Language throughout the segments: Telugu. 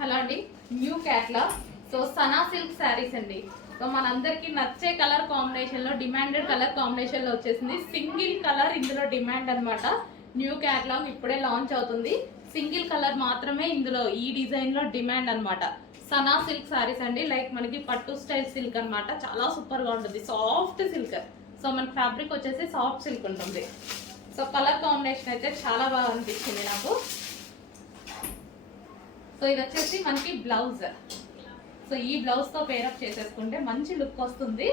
హలో అండి, new catalogue. So Sana silk saris అండి. సో మనందరికి నచ్చే కలర్ కాంబినేషన్ లో, డిమాండెడ్ కలర్ కాంబినేషన్ లో వచ్చేసింది. సింగిల్ కలర్ ఇందులో డిమాండ్ అన్నమాట. న్యూ క్యాట్లాగ్ ఇప్పుడే లాంచ్ అవుతుంది. సింగిల్ కలర్ మాత్రమే ఇందులో ఈ డిజైన్ లో డిమాండ్ అన్నమాట. సనా సిల్క్ శారీస్ అండి. లైక్ మనకి పట్టు స్టైల్ సిల్క్ అన్నమాట. చాలా సూపర్ గా ఉంటుంది, సాఫ్ట్ సిల్క్. సో మనకి ఫ్యాబ్రిక్ వచ్చేసి సాఫ్ట్ సిల్క్ ఉంటుంది. సో కలర్ కాంబినేషన్ అయితే చాలా బాగా అనిపించింది నాకు. సో ఇది వచ్చేసి మనకి బ్లౌజ్. సో ఈ బ్లౌజ్ తో పేరప్ చేసేసుకుంటే మంచి లుక్ వస్తుంది.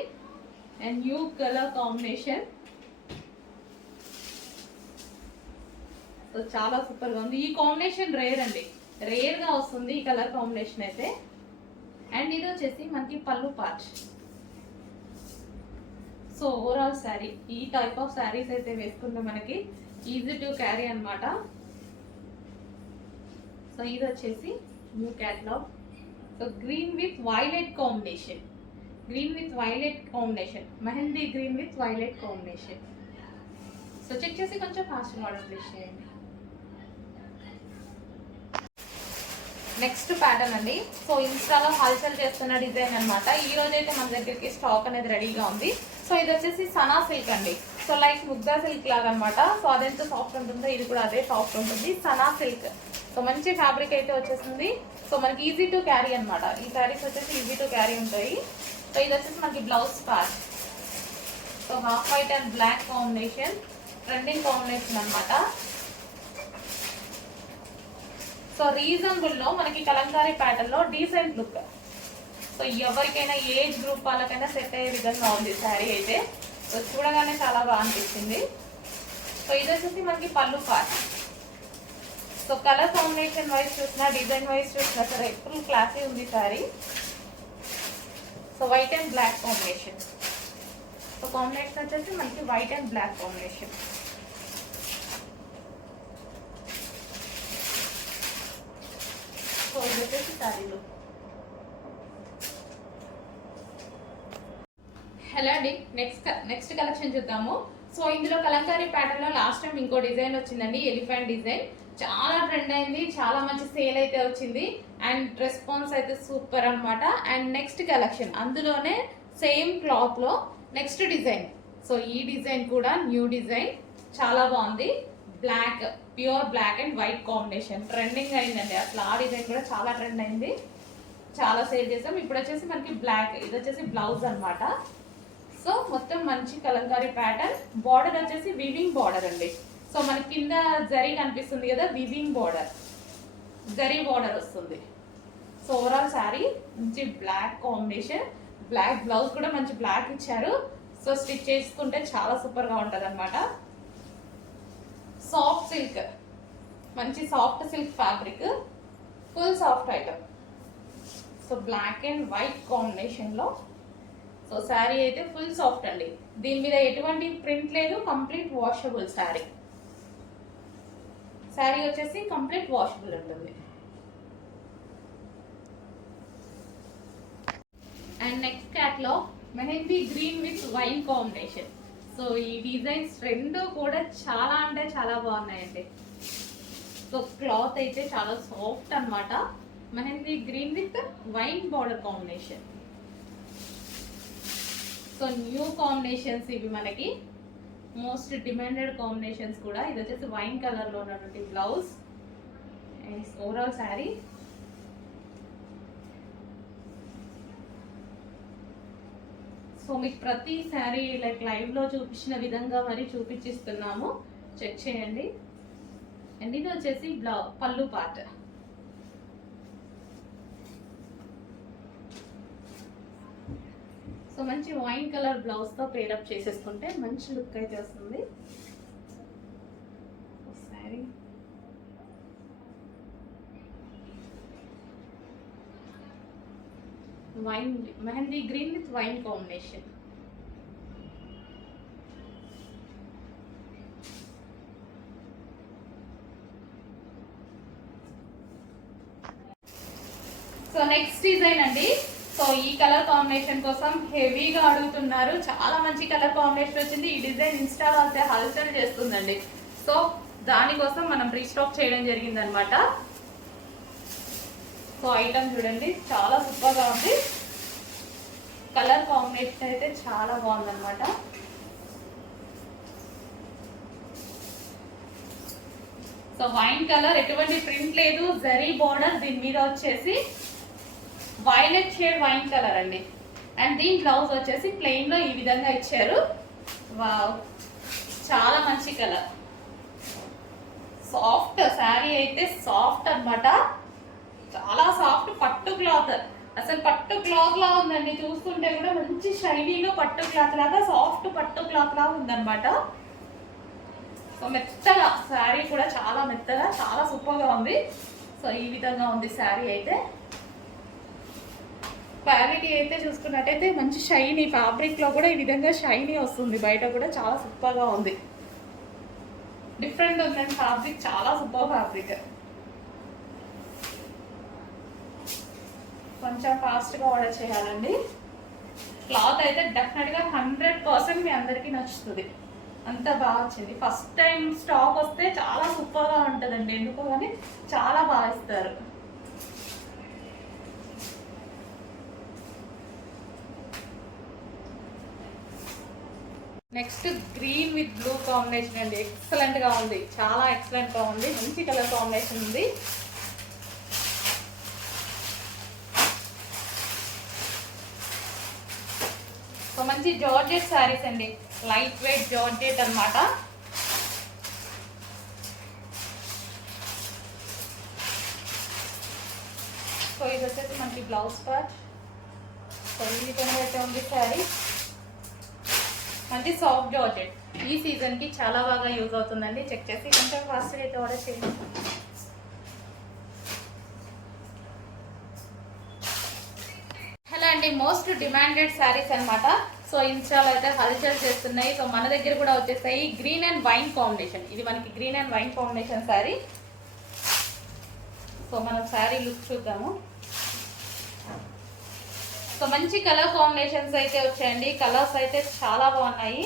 And new colour combination. So చాలా సూపర్ గా ఉంది. ఈ కాంబినేషన్ రేర్ అండి, రేర్ గా వస్తుంది ఈ కలర్ కాంబినేషన్ అయితే. అండ్ ఇది వచ్చేసి మనకి పళ్ళు పార్ట్. సో ఓవరాల్ శారీ, ఈ టైప్ ఆఫ్ శారీస్ అయితే వేసుకుంటే మనకి ఈజీ టు క్యారీ అన్నమాట. సో ఇది వచ్చేసి new catalogue. So green with violet combination, green with violet combination, mehndi green with violet combination. So check చేసి కొంచెం ఫాస్ట్ ఆర్డర్ ప్లేస్ చేయండి. నెక్స్ట్ ప్యాటర్న్ అండి. సో ఇన్స్టాలో హల్చల్ చేస్తున్న డిజైన్ అనమాట. ఈ రోజు అయితే మన దగ్గరికి స్టాక్ అనేది రెడీగా ఉంది. సో ఇది వచ్చేసి సనా సిల్క్ అండి. సో లైక్ ముగ్ధా సిల్క్ లాగా అనమాట. సో అదెంత సాఫ్ట్ ఉంటుందో ఇది కూడా అదే సాఫ్ట్ ఉంటుంది. సనా సిల్క్. సో మంచి ఫ్యాబ్రిక్ అయితే వచ్చేసింది. సో మనకి ఈజీ టు క్యారీ అనమాట. ఈ శారీస్ వచ్చేసి ఈజీ టు క్యారీ ఉంటాయి. సో ఇది వచ్చేసి మనకి blouse part. So half white and black combination, trending combination అనమాట. సో రీజనబుల్ లో మనకి కలంకారీ ప్యాటర్న్ లో డీసెంట్ లుక్. సో ఎవరికైనా ఏజ్ గ్రూప్ వాళ్ళకైనా సెట్ అయ్యే విధంగా ఉంది శారీ అయితే. సో చూడగానే చాలా బాగా అనిపిస్తుంది. సో ఇది వచ్చేసి మనకి పళ్ళు part. So colour combination wise చూసినా, డిజైన్ వైజ్ చూసినా సరే ఫుల్ క్లాసీ ఉంది sari. So white and black combination. So combination వచ్చేసి మనకి white and black combination. So ఇది వచ్చేసి శారీలో. హలో అండి, నెక్స్ట్ కలెక్షన్ చూద్దాము. సో ఇందులో కలంకారీ ప్యాటర్న్ లో లాస్ట్ టైం ఇంకో డిజైన్ వచ్చిందండి, ఎలిఫెంట్ డిజైన్. చాలా ట్రెండ్ అయింది, చాలా మంచి సేల్ అయితే వచ్చింది. అండ్ రెస్పాన్స్ అయితే సూపర్ అనమాట. అండ్ నెక్స్ట్ కలెక్షన్ అందులోనే సేమ్ క్లాత్ లో నెక్స్ట్ డిజైన్. సో ఈ డిజైన్ కూడా న్యూ డిజైన్, చాలా బాగుంది. Black, pure black and white combination trending అయిందండి. అసలు ఆ డిజైన్ కూడా చాలా ట్రెండ్ అయింది, చాలా సేల్ చేసాం. ఇప్పుడు వచ్చేసి మనకి బ్లాక్, ఇది వచ్చేసి బ్లౌజ్ అనమాట. సో మొత్తం మంచి కలంకారీ ప్యాటర్న్. బార్డర్ వచ్చేసి వివింగ్ బార్డర్ అండి. సో మనకి కింద జరీ కనిపిస్తుంది కదా, వివింగ్ బార్డర్, జరీ బార్డర్ వస్తుంది. సో ఓవరాల్ శారీ మంచి బ్లాక్ కాంబినేషన్, బ్లాక్ బ్లౌజ్ కూడా మంచి బ్లాక్ ఇచ్చారు. సో స్టిచ్ చేసుకుంటే చాలా సూపర్ గా ఉంటది అనమాట. సాఫ్ట్ సిల్క్, మంచి soft silk fabric, full soft item. So black and white combination లో. సో శారీ అయితే ఫుల్ సాఫ్ట్ అండి. దీని మీద ఎటువంటి ప్రింట్ లేదు, కంప్లీట్ వాషబుల్ శారీ. శారీ వచ్చేసి కంప్లీట్ వాషబుల్ ఉంటుంది. And next catalogue mehndi green with wine combination. So ఈ డిజైన్స్ రెండు కూడా చాలా అంటే చాలా బాగున్నాయండి. సో క్లాత్ అయితే చాలా సాఫ్ట్ అనమాట. Mehndi green with wine border combination. So new combinations ఇవి, మనకి మోస్ట్ డిమాండెడ్ కాంబినేషన్స్ కూడా. ఇది వచ్చేసి వైన్ కలర్ లో ఉన్నటువంటి blouse and overall sari. So మీకు ప్రతి శారీ లైక్ లైవ్ లో చూపించిన విధంగా మరి చూపించిస్తున్నాము, చెక్ చేయండి. అండ్ ఇది వచ్చేసి పళ్ళు పార్ట్. సో మంచి వైన్ కలర్ బ్లౌజ్ తో పేరప్ చేసేసుకుంటే మంచి లుక్ అయితే వస్తుంది sari. Wine, mehndi green with wine combination. So next design అండి. సో ఈ కలర్ కాంబినేషన్ కోసం హెవీగా అడుగుతున్నారు, చాలా మంచి కలర్ కాంబినేషన్ వచ్చింది. ఈ డిజైన్ ఇన్స్టాలో అయితే హల్చల్ చేస్తుందండి. సో దానికోసం మనం రీస్టాక్ చేయడం జరిగింది అనమాట. సో ఐటమ్ చూడండి చాలా సూపర్గా ఉంది. కలర్ కాంబినేషన్ అయితే చాలా బాగుందన్నమాట. సో వైన్ కలర్, ఎటువంటి ప్రింట్ లేదు, జరీ బార్డర్, దీని మీద వచ్చేసి వైలెట్ షేడ్ వైన్ కలర్ అండి. అండ్ దీని బ్లౌజ్ వచ్చేసి ప్లెయిన్ లో ఈ విధంగా ఇచ్చారు. వావ్, చాలా మంచి కలర్. సాఫ్ట్ శారీ అయితే సాఫ్ట్ అన్నమాట, చాలా సాఫ్ట్ పట్టు క్లాత్. అసలు పట్టు క్లాత్ లా ఉందండి, చూస్తుంటే కూడా మంచి షైనీగా పట్టు క్లాత్ లాగా, సాఫ్ట్ పట్టు క్లాత్ లాగా ఉందన్నమాట. సో మెత్తగా శారీ కూడా చాలా మెత్తగా, చాలా సూపర్గా ఉంది. సో ఈ విధంగా ఉంది శారీ అయితే. క్వాలిటీ అయితే చూసుకున్నట్టయితే మంచి షైనీ, ఫ్యాబ్రిక్ లో కూడా ఈ విధంగా షైనీ వస్తుంది. బయట కూడా చాలా సూపర్గా ఉంది, డిఫరెంట్ ఉందండి ఫ్యాబ్రిక్, చాలా సూపర్ ఫ్యాబ్రిక్. కొంచెం ఫాస్ట్గా ఆర్డర్ చేయాలండి. క్లాత్ అయితే డెఫినెట్గా 100% మీ అందరికీ నచ్చుతుంది, అంత బాగా వచ్చింది. ఫస్ట్ టైం స్టాక్ వస్తే చాలా సూపర్గా ఉంటుందండి, ఎందుకో కానీ చాలా బాగా ఇస్తారు. Next green with blue combination అండి, ఎక్సలెంట్ గా ఉంది, చాలా ఎక్సలెంట్ గా ఉంది, మంచి కలర్ కాంబినేషన్ ఉంది. సో మంచి జార్జెట్ శారీస్ అండి, లైట్ వెయిట్ జార్జెట్ అన్నమాట. సో ఇది వచ్చేసి మనకి బ్లౌజ్ పార్ట్. సో ఈ విధంగా అయితే ఉంది శారీ, మంచి సాఫ్ట్ జార్జెట్. ఈ సీజన్ కి చాలా బాగా యూజ్ అవుతుందండి. చెక్ చేసి కొంచెం ఫాస్ట్గా అయితే ఆర్డర్ చేయండి. హలో అండి, మోస్ట్ డిమాండెడ్ శారీస్ అన్నమాట. సో ఇన్స్టాలో అయితే హల్చల్ చేస్తున్నాయి. సో మన దగ్గర కూడా వచ్చేసాయి గ్రీన్ అండ్ వైన్ కాంబినేషన్. ఇది మనకి green and wine combination sari. So మనం శారీ లుక్ చూద్దాము. సో మంచి కలర్ కాంబినేషన్స్ అయితే వచ్చాయండి, కలర్స్ అయితే చాలా బాగున్నాయి.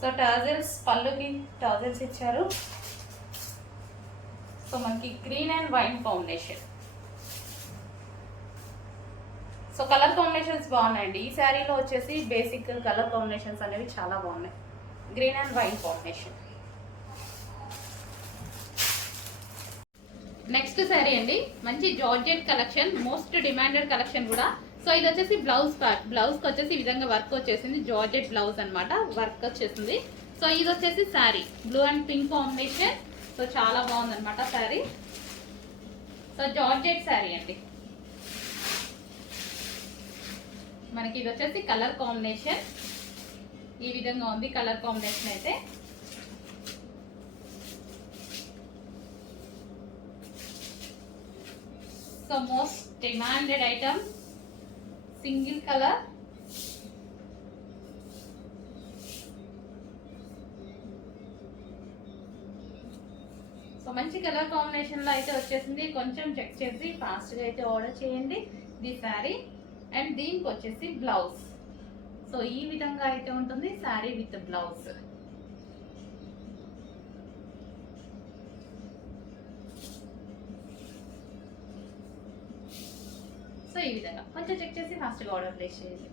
సో టాజల్స్, పళ్ళుకి టాజల్స్ ఇచ్చారు. సో మనకి green and wine combination. So colour combinations బాగున్నాయండి. ఈ శారీలో వచ్చేసి బేసిక్ కలర్ కాంబినేషన్స్ అనేవి చాలా బాగున్నాయి, green and wine combination. Next sari అండి, మంచి georgette collection, most demanded collection కూడా. సో ఇది వచ్చేసి బ్లౌజ్ పార్ట్. బ్లౌజ్ కి వచ్చేసి ఈ విధంగా వర్క్ వచ్చేసింది, జార్జెట్ బ్లౌజ్ అన్నమాట, వర్క్ వచ్చేసింది. సో ఇది వచ్చేసి sari blue and pink combination. So చాలా బాగుంది అనమాట శారీ. సో జార్జెట్ శారీ అండి. మనకి ఇది వచ్చేసి కలర్ కాంబినేషన్ ఈ విధంగా ఉంది, కలర్ కాంబినేషన్ అయితే. So most demanded item, single colour. So మంచి కలర్ కాంబినేషన్ లో అయితే వచ్చేసింది. కొంచెం చెక్ చేసి ఫాస్ట్ గా అయితే ఆర్డర్ చేయండి. ది శారీ అండ్ దీనికి వచ్చేసి బ్లౌజ్. సో ఈ విధంగా అయితే ఉంటుంది శారీ విత్ బ్లౌజ్. సో ఈ విధంగా కొంచెం చెక్ చేసి ఫాస్ట్గా ఆర్డర్ ప్లేస్ చేయండి.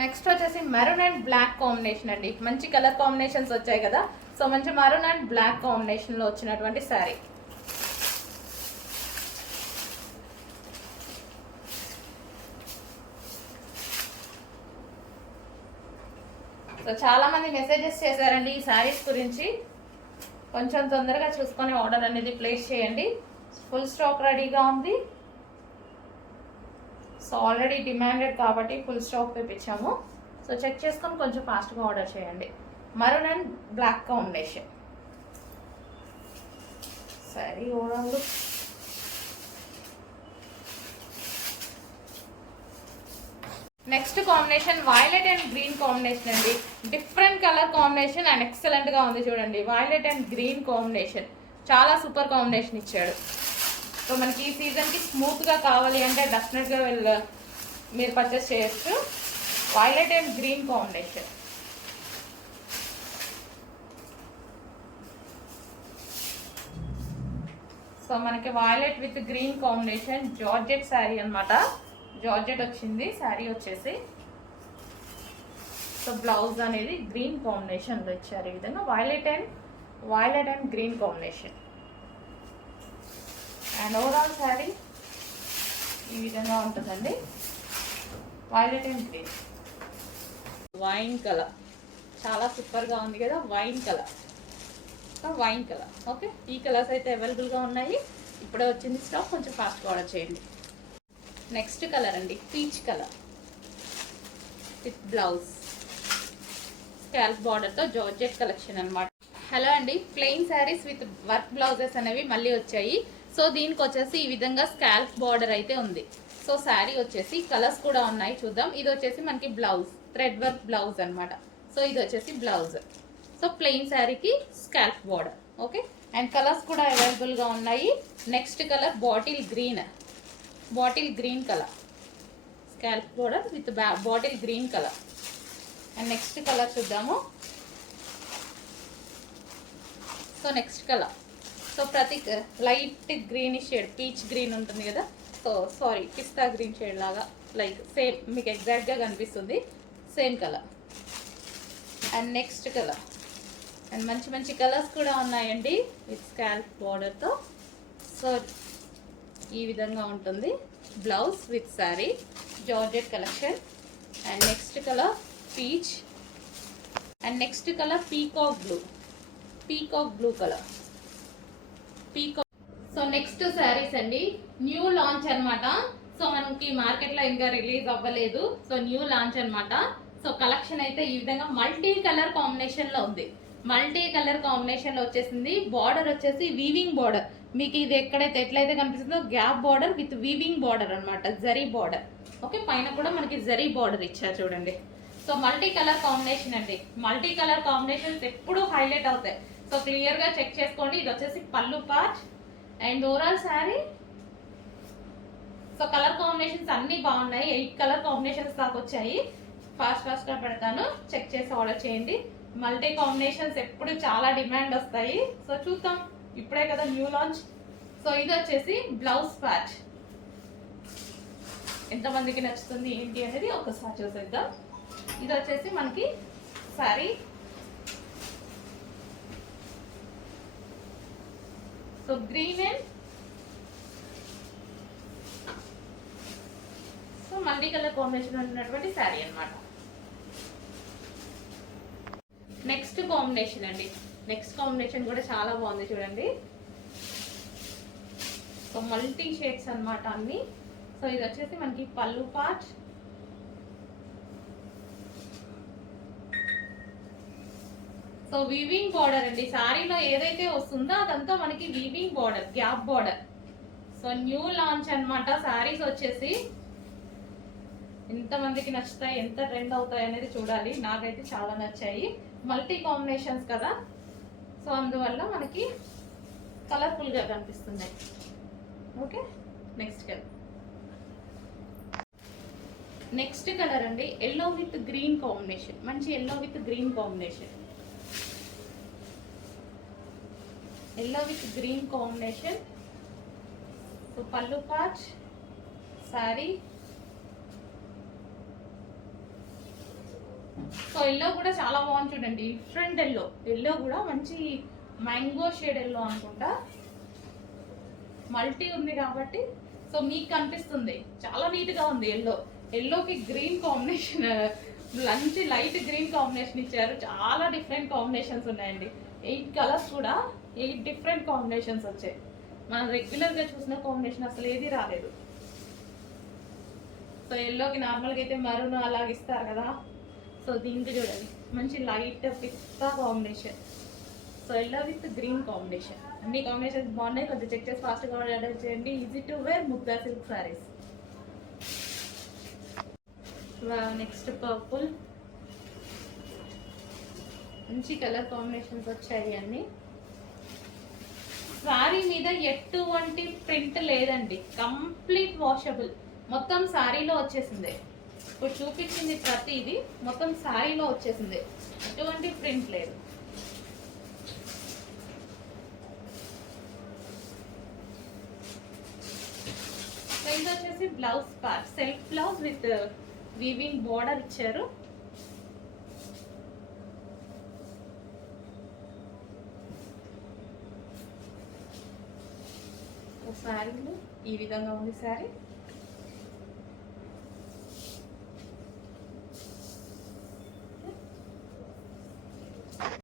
నెక్స్ట్ వచ్చేసి మెరూన్ అండ్ బ్లాక్ కాంబినేషన్ అండి, మంచి కలర్ కాంబినేషన్స్ వచ్చాయి కదా. సో మంచి మెరూన్ అండ్ బ్లాక్ కాంబినేషన్ లో వచ్చినటువంటి శారీ. సో చాలా మంది మెసేజెస్ చేశారండి ఈ శారీస్ గురించి, కొంచెం తొందరగా చూసుకొని ఆర్డర్ అనేది ప్లేస్ చేయండి. ఫుల్ స్టాక్ రెడీగా ఉంది. సో ఆల్రెడీ డిమాండెడ్ కాబట్టి ఫుల్ స్టాక్ తెప్పించాము. సో చెక్ చేసుకొని కొంచెం ఫాస్ట్గా ఆర్డర్ చేయండి. మరూన్ అండ్ బ్లాక్ కాంబినేషన్ సరే. Overall next combination violet and green combination అండి, different colour combination and excellent గా ఉంది. చూడండి వైలెట్ అండ్ గ్రీన్ కాంబినేషన్, చాలా సూపర్ కాంబినేషన్ ఇచ్చాడు. సో మనకి ఈ సీజన్కి స్మూత్గా కావాలి అంటే డెఫినెట్గా మీరు పర్చేస్ చేయొచ్చు. Violet and green combination. So మనకి violet with green combination georgette sari అనమాట. జార్జెట్ వచ్చింది శారీ వచ్చేసి. సో బ్లౌజ్ అనేది గ్రీన్ కాంబినేషన్లో ఇచ్చారు. ఈ విధంగా violet and green combination. And overall sari ఈ విధంగా ఉంటుందండి. Violet and green, wine colour చాలా సూపర్గా ఉంది కదా. Wine colour, okay. ఈ కలర్స్ అయితే అవైలబుల్గా ఉన్నాయి. ఇప్పుడే వచ్చింది స్టాక్, కొంచెం ఫాస్ట్గా ఆర్డర్ చేయండి. నెక్స్ట్ కలర్ అండి peach colour with blouse scalp బార్డర్తో జార్జెట్ కలెక్షన్ అనమాట. హలో అండి, plain saris with work blouses అనేవి మళ్ళీ వచ్చాయి. సో దీనికి వచ్చేసి ఈ విధంగా స్కాల్ప్ బార్డర్ అయితే ఉంది. సో శారీ వచ్చేసి కలర్స్ కూడా ఉన్నాయి, చూద్దాం. ఇది వచ్చేసి మనకి బ్లౌజ్, థ్రెడ్ వర్క్ బ్లౌజ్ అనమాట. సో ఇది వచ్చేసి బ్లౌజ్. సో ప్లెయిన్ శారీకి scalp border, okay. And colours కూడా అవైలబుల్గా ఉన్నాయి. Next colour bottle green colour, scalp border with bottle green colour. And next colour చూద్దాము. సో నెక్స్ట్ కలర్, సో ప్రతి light greenish shade, peach green ఉంటుంది కదా. సో సారీ, పిస్తా గ్రీన్ షేడ్ లాగా, లైక్ సేమ్ మీకు ఎగ్జాక్ట్గా కనిపిస్తుంది, same colour. And next colour. And మంచి మంచి కలర్స్ కూడా ఉన్నాయండి విత్ స్కాల్ప్ బార్డర్తో. సో ఈ విధంగా ఉంటుంది blouse with sari, georgette collection. And next colour peach. And next colour peacock blue colour. So next saris అండి, న్యూ లాంచ్ అనమాట. సో మనకి మార్కెట్లో ఇంకా రిలీజ్ అవ్వలేదు. సో న్యూ లాంచ్ అనమాట. సో కలెక్షన్ అయితే ఈ విధంగా మల్టీ కలర్ కాంబినేషన్లో ఉంది. మల్టీ కలర్ కాంబినేషన్లో వచ్చేసింది. బార్డర్ వచ్చేసి వీవింగ్ బార్డర్, మీకు ఇది ఎట్లయితే కనిపిస్తుందో gap border with weaving border అనమాట, జరీ బార్డర్, ఓకే. పైన కూడా మనకి జరీ బార్డర్ ఇచ్చారు చూడండి. సో మల్టీ కలర్ కాంబినేషన్ అండి. మల్టీ కలర్ కాంబినేషన్స్ ఎప్పుడు హైలైట్ అవుతాయి. సో క్లియర్గా చెక్ చేసుకోండి. ఇది వచ్చేసి పళ్ళు part and overall sari. So colour combinations అన్నీ బాగున్నాయి. 8 కలర్ కాంబినేషన్స్ దాకా వచ్చాయి. ఫాస్ట్గా పెడతాను, చెక్ చేసి ఆర్డర్ చేయండి. మల్టీ కాంబినేషన్స్ ఎప్పుడు చాలా డిమాండ్ వస్తాయి. సో చూద్దాం, ఇప్పుడే కదా న్యూ లాంచ్. సో ఇది వచ్చేసి బ్లౌజ్ ప్యాచ్. ఎంతమందికి నచ్చుతుంది ఏంటి అనేది ఒకసారి చూసేద్దాం. ఇది వచ్చేసి మనకి sari. So green and so multi colour combination ఉన్నటువంటి శారీ అనమాట. నెక్స్ట్ కాంబినేషన్ అండి. నెక్స్ట్ కాంబినేషన్ కూడా చాలా బాగుంది చూడండి. సో మల్టీ షేడ్స్ అనమాట అన్ని. సో ఇది వచ్చేసి మనకి పళ్ళు పార్ట్. సో వీవింగ్ బార్డర్ అండి. శారీలో ఏదైతే వస్తుందో అదంతా మనకి weaving border, gap border. So new launch అనమాట శారీస్ వచ్చేసి. ఎంతమందికి నచ్చుతాయి, ఎంత ట్రెండ్ అవుతాయి అనేది చూడాలి. నాకైతే చాలా నచ్చాయి. మల్టీ కాంబినేషన్స్ కదా, సో అందువల్ల మనకి కలర్ఫుల్గా కనిపిస్తున్నాయి, ఓకే. నెక్స్ట్ కలర్ అండి ఎల్లో విత్ గ్రీన్ కాంబినేషన్. మంచి yellow with green combination. Yellow with green combination. So పళ్ళు పార్ట్, శారీ. సో ఎల్లో కూడా చాలా బాగుంది చూడండి. డిఫరెంట్ ఎల్లో కూడా మంచి మ్యాంగో షేడ్ ఎల్లో అనుకుంటా. మల్టీ ఉంది కాబట్టి సో మీకు కనిపిస్తుంది. చాలా నీట్గా ఉంది. ఎల్లోకి గ్రీన్ కాంబినేషన్, మంచి లైట్ గ్రీన్ కాంబినేషన్ ఇచ్చారు. చాలా డిఫరెంట్ కాంబినేషన్స్ ఉన్నాయండి. 8 కలర్స్ కూడా 8 డిఫరెంట్ కాంబినేషన్స్ వచ్చాయి. మనం రెగ్యులర్గా చూసిన కాంబినేషన్ అసలు ఏది రాలేదు. సో ఎల్లోకి నార్మల్గా అయితే మరూన్ అలాగ ఇస్తారు కదా. సో దీనికి చూడండి మంచి లైట్ పిస్తా combination. So yellow with green combination. అన్ని కాంబినేషన్స్ బాగున్నాయి. కొంచెం చెక్ చేసి ఫాస్ట్గా ఆర్డర్ చేయండి. Easy to wear Mugdha silk saris. Next purple. మంచి కలర్ కాంబినేషన్స్ వచ్చాయి అన్ని. శారీ మీద ఎటువంటి ప్రింట్ లేదండి. Complete washable. మొత్తం శారీలో వచ్చేసింది. ఇప్పుడు చూపించింది ప్రతి ఇది మొత్తం శారీలో వచ్చేసింది, ఎటువంటి ప్రింట్ లేదు. ఇది వచ్చేసి blouse part, self blouse with weaving border ఇచ్చారు. శారీలో ఈ విధంగా ఉంది శారీ.